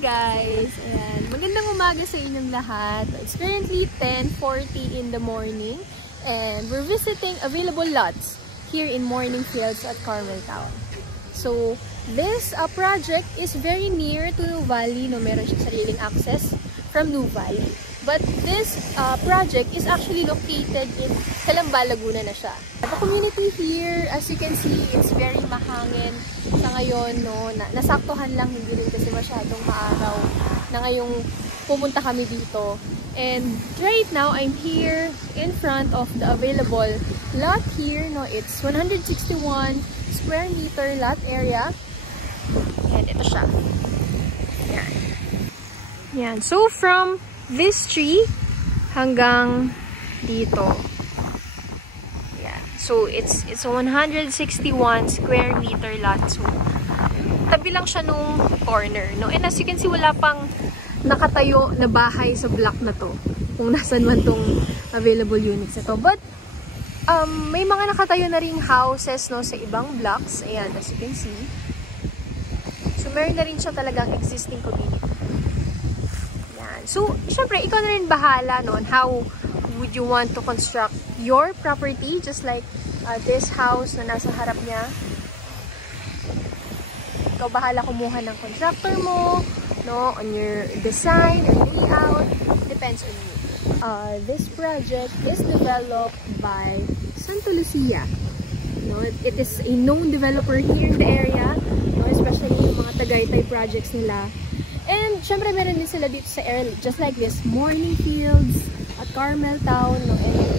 guys! Ayan. Magandang umaga sa inyong lahat. It's currently 10:40 in the morning and we're visiting available lots here in Morning Fields at Carmel Town. So, this project is very near to Nuvali. No, meron siya sariling access from Nuvali. But this project is actually located in Calamba, Laguna na siya. The community here, as you can see, it's very mahangin sa ngayon, no? Nasaktuhan lang, hindi rin kasi masyadong maaraw na ngayong pumunta kami dito. And right now, I'm here in front of the available lot here, no? It's 161 square meter lot area. And ito siya. Yan. Yan. So, from this tree hanggang dito. Yeah. So it's a 161 square meter lot. So tabi lang siya nung corner, no? And as you can see, wala pang nakatayo na bahay sa block na to. Kung nasan man tong available units na to. But may mga nakatayo na ring houses, no, sa ibang blocks. Ayan, as you can see. So meron na rin siya talagang existing community. So, syempre, ikaw na rin bahala no, on how would you want to construct your property, just like this house na nasa harap niya. Ikaw bahala kumuha ng contractor mo, no, on your design or layout. Depends on you. This project is developed by Santa Lucia. No, it is a known developer here in the area, no, especially yung mga Tagaytay projects nila. And, syempre, meron din sila dito sa area, just like this, Morning Fields at Carmel Town, no? And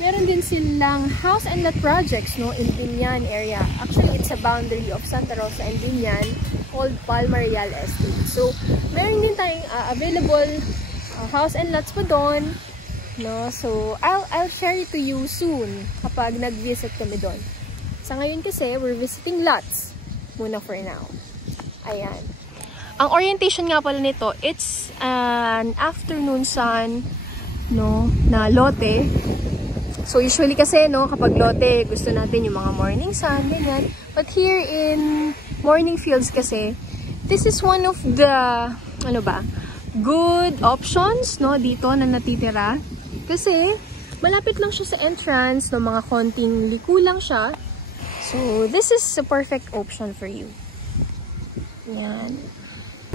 meron din silang house and lot projects, no, in Binyan area. Actually, it's a boundary of Santa Rosa and Binyan called Palmarial Estate. So, meron din tayong available house and lots pa doon, no? So, I'll share it to you soon kapag nag-visit kami doon. Sa ngayon kasi, we're visiting lots muna for now. Ayan. Ang orientation nga pala nito, it's an afternoon sun, no, na lote. So usually kasi, no, kapag lote, gusto natin yung mga morning sun, ganyan. But here in Morning Fields kasi, this is one of the, good options, no, dito na natitira. Kasi, malapit lang siya sa entrance, no, mga konting liko lang siya. So, this is a perfect option for you. Yan.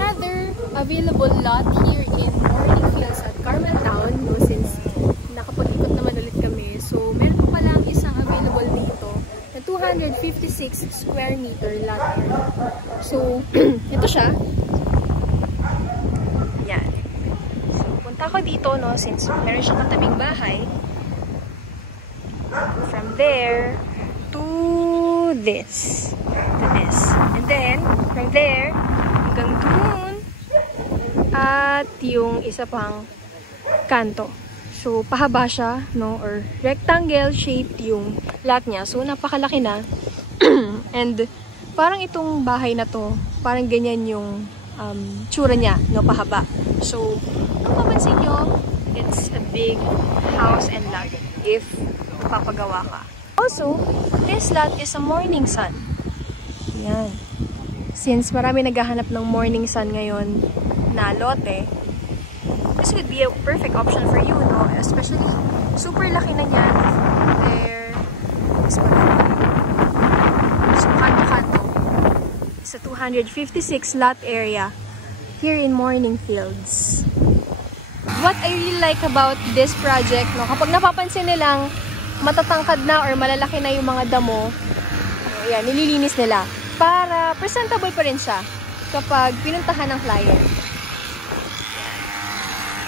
Another available lot here in Morning Fields at Carmel Town, no, since nakapag-ikot naman ulit kami. So, meron pa lang isang available dito na 256 square meter lot. So, ito siya. Yan. So, punta ko dito, no, since meron siyang katabing bahay. From there to this. And then, from there, hanggang dun, at yung isa pang kanto. So, pahaba siya, no, or rectangle shaped yung lot niya. So, napakalaki na. And, parang itong bahay na to, parang ganyan yung tsura niya, no, pahaba. So, kung mapansin nyo, it's a big house and lot if papagawa ka. Also, this lot is a morning sun. Yan. Since marami naghahanap ng morning sun ngayon na lote, this would be a perfect option for you, no? Especially, super laki na niya. There, this one. So, kanto-kanto. It's a 256 lot area here in Morning Fields. What I really like about this project, no? Kapag napapansin nilang matatangkad na or malalaki na yung mga damo, yan, nililinis nila para presentable pa rin siya kapag pinuntahan ng client.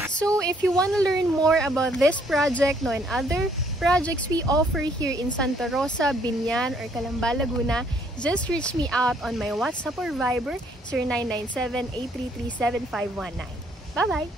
So, if you want to learn more about this project, no, and other projects we offer here in Santa Rosa, Binyan, or Calamba, Laguna, just reach me out on my WhatsApp or Viber, 0997-833-7519. Bye-bye!